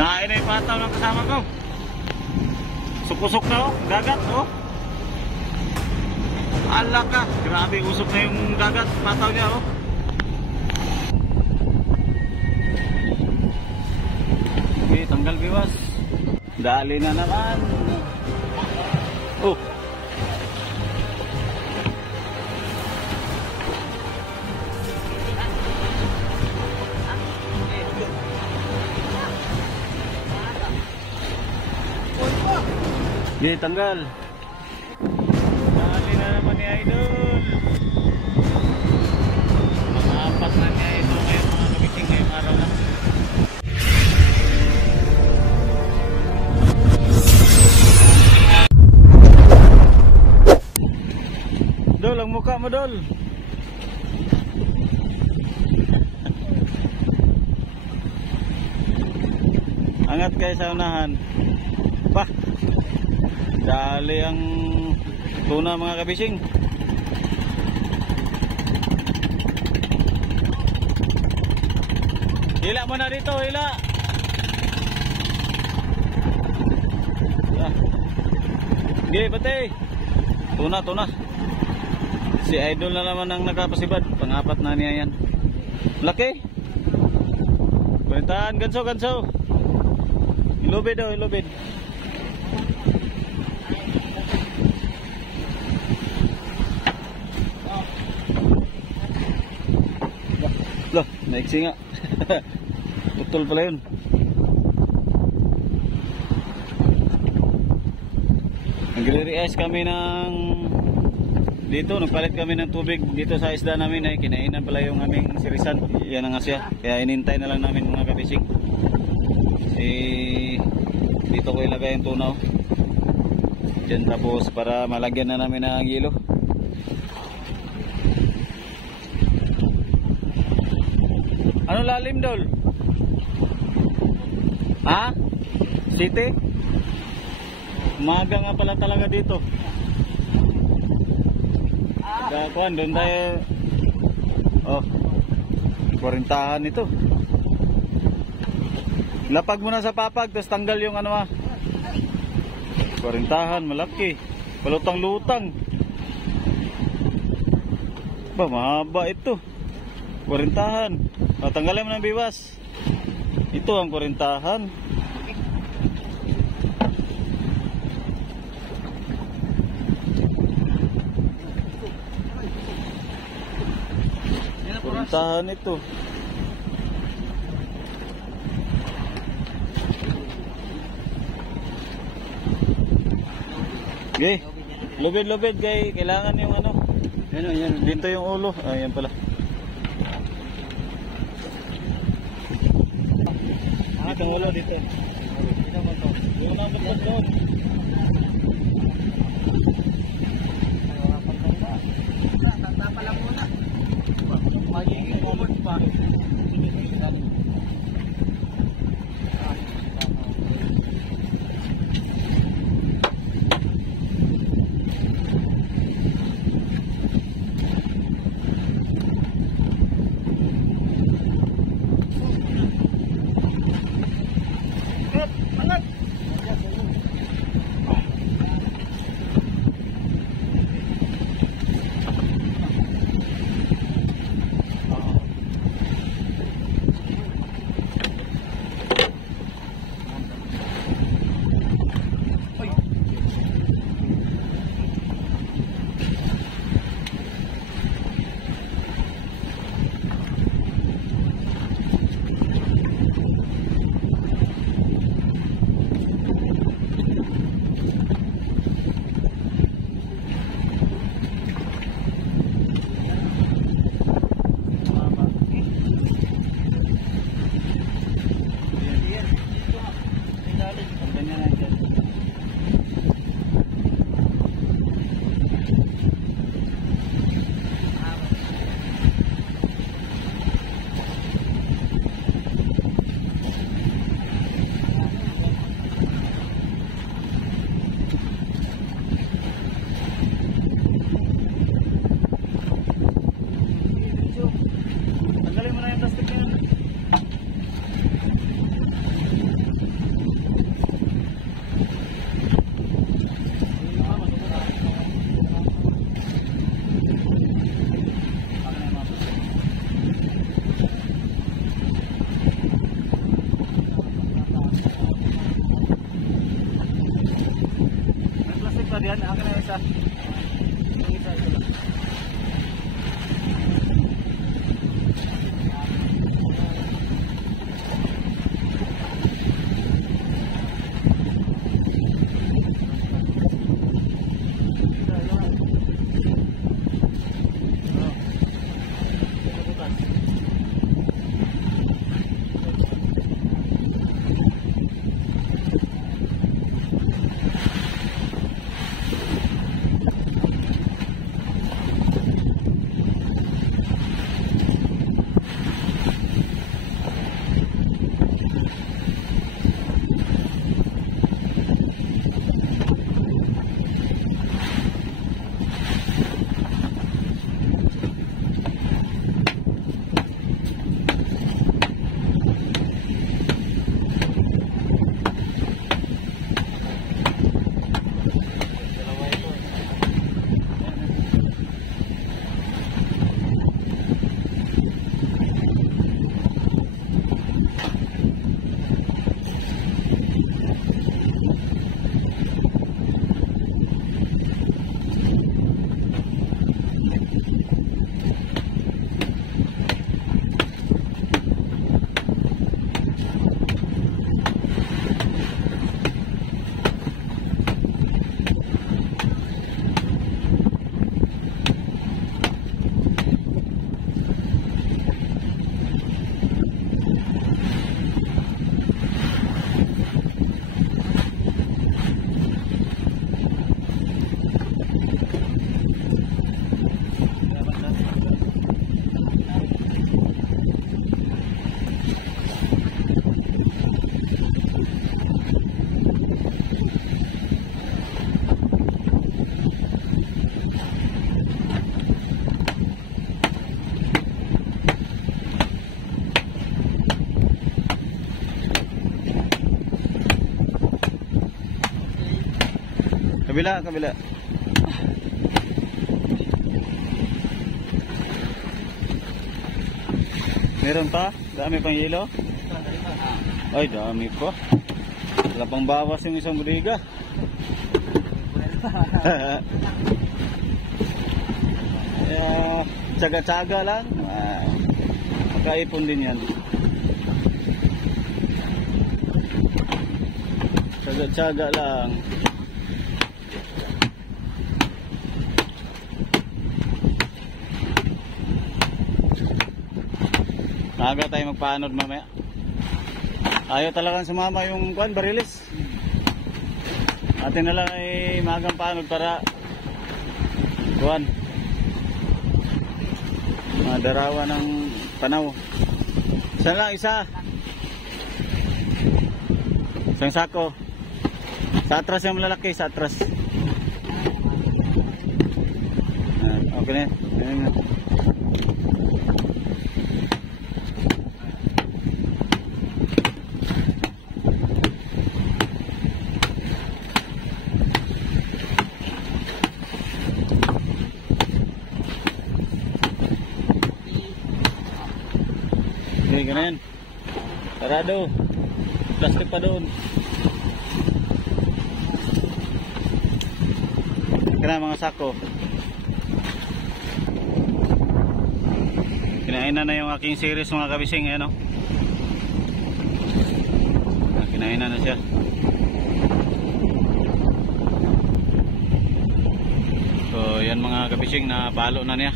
Nain na yung pataw ng kasama ko. Sukusok na oh, dagat oh. Ala ka, grabe usok na yung dagat, pataw niya oh. Okay, tanggal biwas. Dali na naman. Oh. Okay, tanggal. Dali na naman ni Idol. Mga-apat na niya ito ngayon mga kabising ngayong araw na. Dol, ang mukha mo Dol. Angat kayo sa unahan. Bah, dali ang tuna mga kabising. Hila mo na dito, hila. Gini, pati. Tuna, tuna. Si Idol na naman ang nakapasibad. Pang-apat na niya yan. Laki. Kunintahan, ganso, ganso. Ilubid o, ilubid. Loh, naiksi nga. Putol pala yun. Nagre-react kami ng dito, nagpalit kami ng tubig dito sa isda namin ay kinainan pala yung aming sirisan. Yan ang asya. Kaya inintay na lang namin mga kabising. Dito ko ilagay yung tunaw. Diyan tapos para malagyan na namin ng yelo. Ano lalim Dol? Ha? City? Umaga nga pala talaga dito. Kuan, doon tayo. Oh, 40 ito. Lapag mo na sa papag, tapos tanggal yung ano ah. 40, malaki. Palutang-lutang. Ba, mahaba ito. 40. Tanggalin mo ng biwas. Ito ang 40. Tahan ito. Okay. Lubid-lubid kay kailangan yung ano. Yan, dito yung ulo. Ayan pala. Dito ang ulo dito. Dito mo to. Yung nabot doon. Tatapala muna. Magiging umod pa. diyan, akin na isa. Yung isa lang. Kabila, kabila. Meron pa? Dami pang yelo? Ay, dami pa. Wala pang bawas yung isang budiga. Tsaga-tsaga lang. Magkaipon din yan. Tsaga-tsaga lang. Maaga tayo magpaanod mamaya. Ayaw talagang sumama yung barilis. Atin na lang ay maagang paanod para madarawa ng panaw. Isa lang, isa. Isang sako. Sa atras yung malalaki, sa atras. Okay na. Ayan na. Okay, ganyan. Sarado. Plastic pa doon. Kaya mga sako. Kinainan na yung aking series mga kabising. Ayan o. Kinainan na siya. So yan mga kabising, na palo na niya.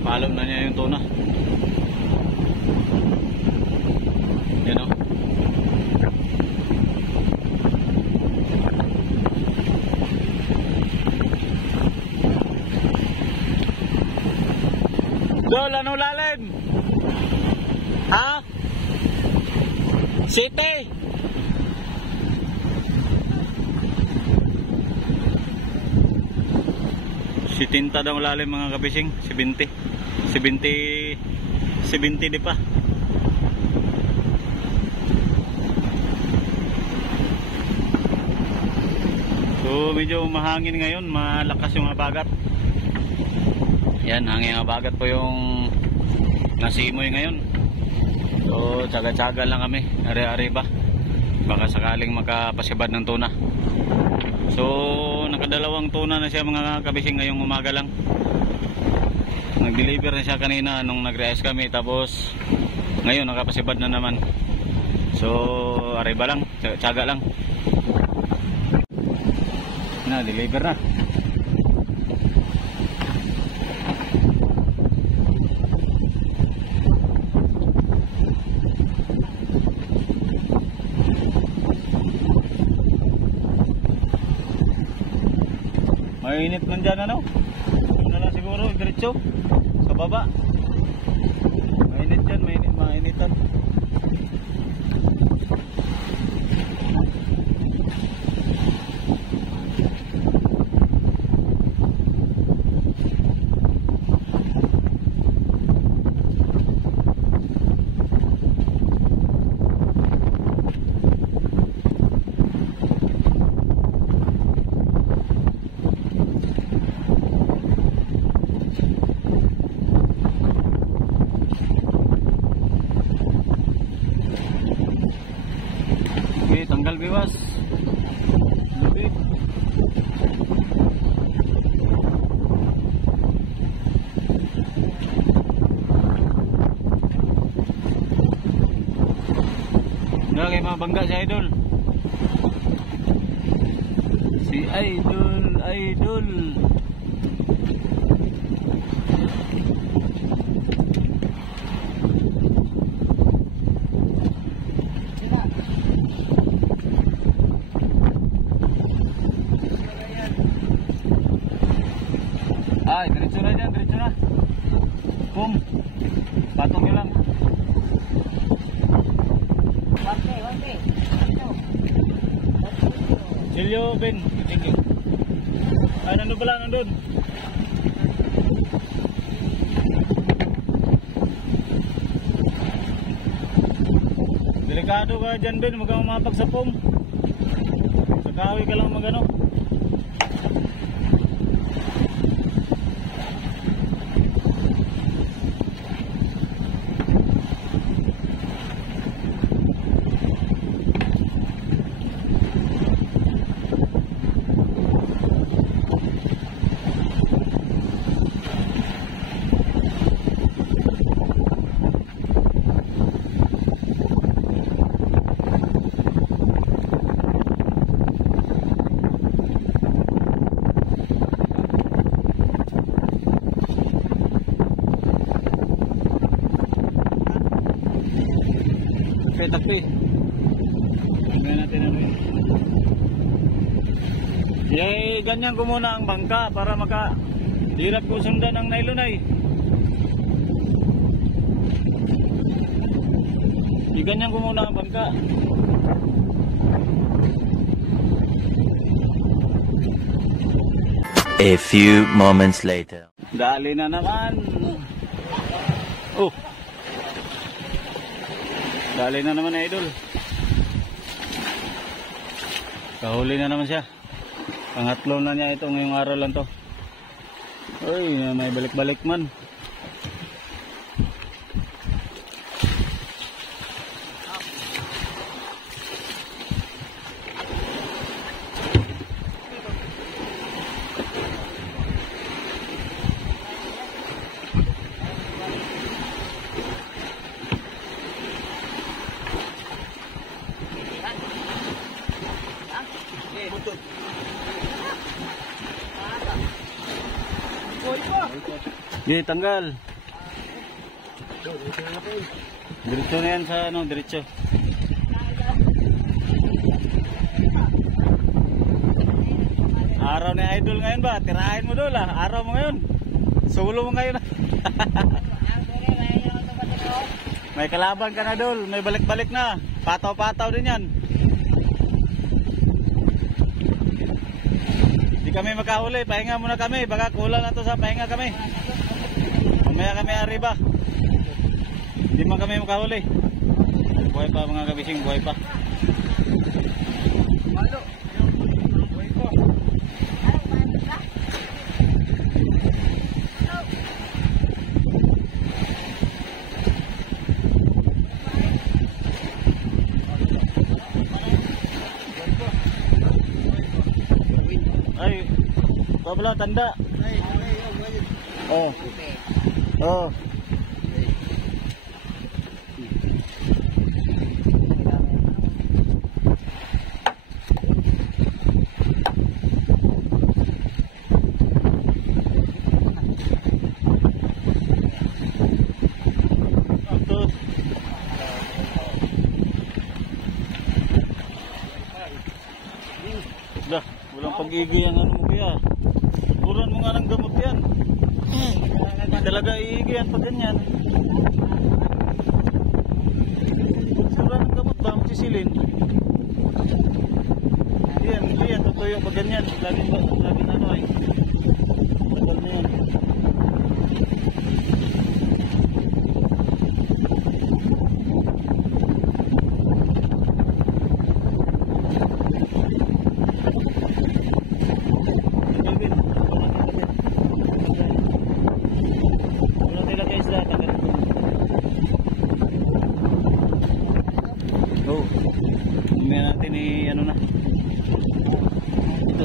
Palo na niya yung tuna. Yan o. Dol, ano lalim? Ha? City? Si tinta daw lalim mga kabising. 70 di pa. So medyo mahangin ngayon, malakas yung habagat. Yan, hangin habagat po yung nasimoy ngayon. So tsaga-tsaga lang kami, are-are ba. baka sakaling makapasibad ng tuna. So nakadalawang tuna na siya mga kabising ngayong umaga lang. Nag-deliver na siya kanina nung nag-reayos kami, tapos ngayon nakapasibad na naman. So arriba lang, tiyaga lang na, deliver na. Mainit man dyan, ano? Ano lang siguro, diretso sa baba. Mainit dyan, mainitan. Okay, tanggal biwas. Okay. Nggak kayak mga bangga si Idol. Si Idol. Ay, diretso na dyan, diretso na. Pum, patong nyo lang. Wante. Silyo, Ben. Silyo. Ay, nandun pala, nandun. Delikado ka dyan, Ben. Huwag kang umapag sa pum. Sa kahoy ka lang magano. Takpi. Tingnan natin ano yun. Yay, ganyan ko muna ang bangka para hirap ko sundan ang nailunay. Ganyan ko muna ang bangka. A few moments later. Dali na naman. Oh. Dali na naman, Idol. Kahuli na naman siya. Pangatlo na niya ito ngayong araw lang to. Uy, may balik-balik man. Di tanggal. Diretso na yan sa ano, diretso. Araw ni Idol ngayon ba? Tirahin mo doon araw mo ngayon. Solo mo ngayon. May kalaban ka na Dol. May balik-balik na. Pataw-pataw din yan. Hindi kami makahuli. Pahinga muna kami. Baka kulang na to sa pahinga kami. Mamaya kami arriba. Hindi man kami makahuli. Buhay pa mga kabising. Buhay pa. Babala, tanda. Oh. Oh. Atut. Dah, walang pag-igi ang ano mo kaya. Turan mo nga ng gamot yan. Hindi talaga iigi yan pag ganyan. Turan ng gamot ba? Magsisilin. Hindi yan. Tutuyo pag ganyan. Lagi ano ay. Tagal na yan.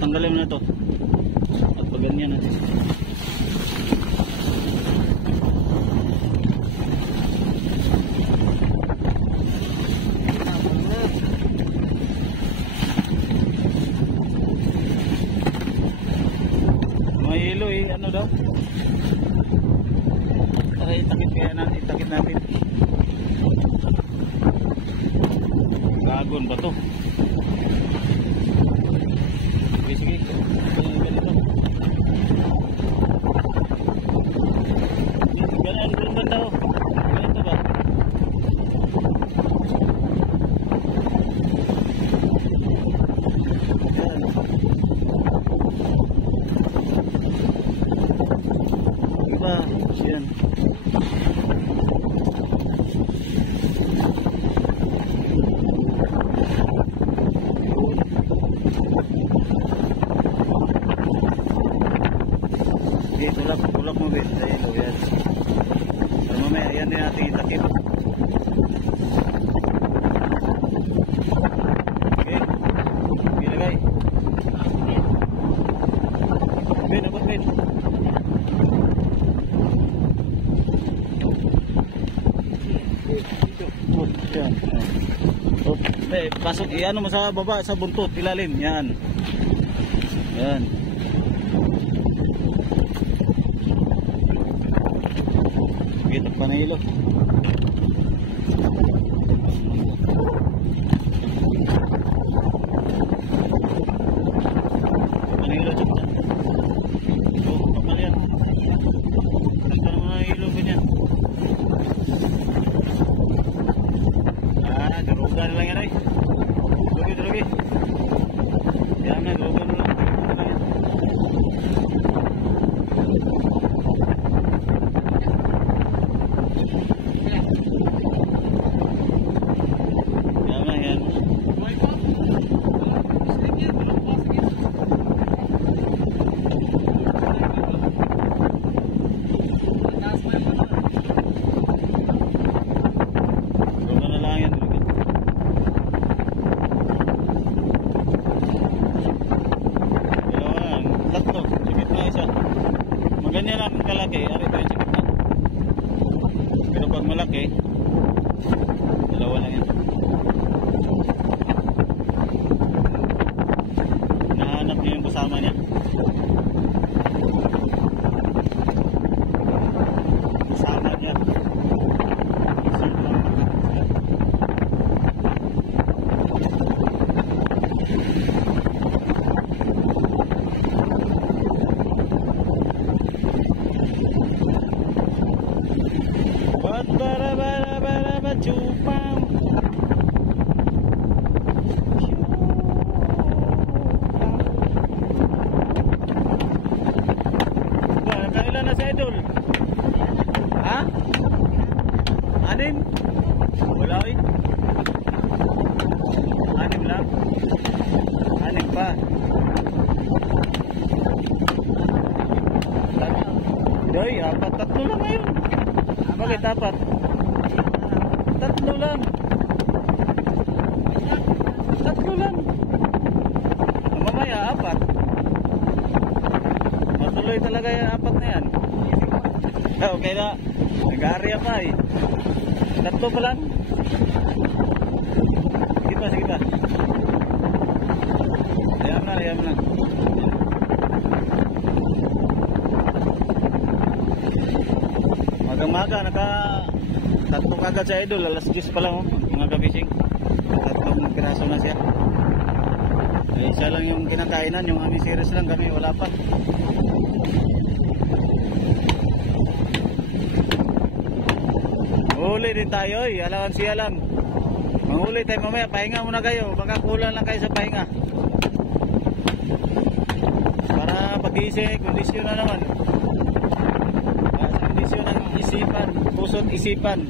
Tanggalin mo na to at pag ganyan natin may hilo ano daw tara itakit natin gagon ba to. Sige. Ganito. Ganun daw. Ganito ba? Diba? Yan. Tulak mo bet. Ayan o yan. So mamaya yan din natin itakip. Okay. Ilagay. Ben, abot Ben. Yan. Pasok, ano mo sa baba, sa buntot, ilalim. Yan. Yan. Kita panilo. Panilo cipta. Oh, kapal yan. Kita naman ang ilo ganyan. Daruga na lang yan ay. Drugi. Yan na, druga na lang. Ganyan lang kalaki, ari ba yung sakit na? Pero pag malaki, dalawa lang yan. Nahanap niya yung kasama niya. Kasama niya. Chupam. Kailan na si Idol? Ha? Anim? Wala eh. Anim lang? Anim pa. Doy, apat. Tatlo lang ngayon. Bakit apat? Tatlo lang. Mamaya apat. na yan. Okay na. Nag-aarya pa eh. Tatlo pa lang. Sige pa, sige pa. Ayan na, ayan na. Magang-maga, tatlo kagad sa idol. Alas 10 pa lang oh, mga kabising. Tatlong piraso na siya. Eh, siya lang yung kinakainan, yung aming series lang kami, wala pa. Huli din tayo, alawan siya lang. Manghuli tayo mamaya, pahinga muna kayo. Baka kulang lang kayo sa pahinga. Para pag-iisip, kondisyon na naman. Sa kondisyon ng isipan, puso't isipan.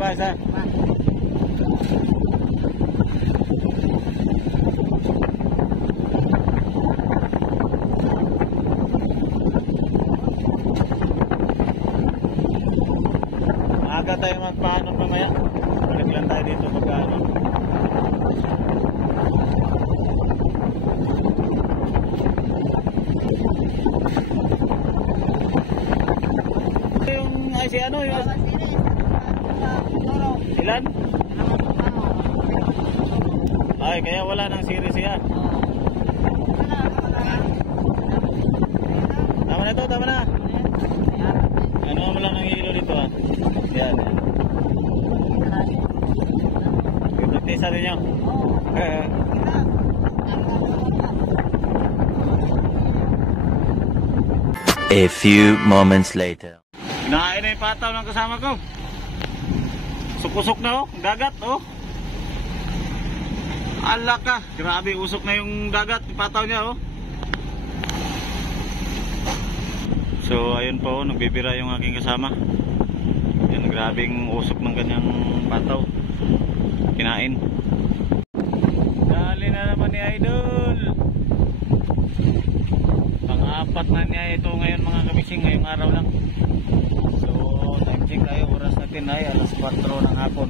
Sa. Maaga tayo magpaano mamaya. Balik lang tayo dito pagkaano. Yung ay si ano yung ilan? Ay, kaya wala nang series siya. Tama na ito, tama na. Ano mo lang ng hilo dito ah. Yan. Ipractice din nyo. A few moments later. Kinain na yung pataw ng kasama ko. Sukusok na oh, dagat oh. Ala ka, grabe usok na yung dagat, yung pataw niya oh. So ayun po, nagbibira yung aking kasama. Yan, grabing usok ng kanyang pataw. Kinain. Dali na naman ni Idol. Pang-apat na niya ito ngayon mga kabising, ngayong araw lang. So time check tayo, oras natin ay alas 4 ng hapon.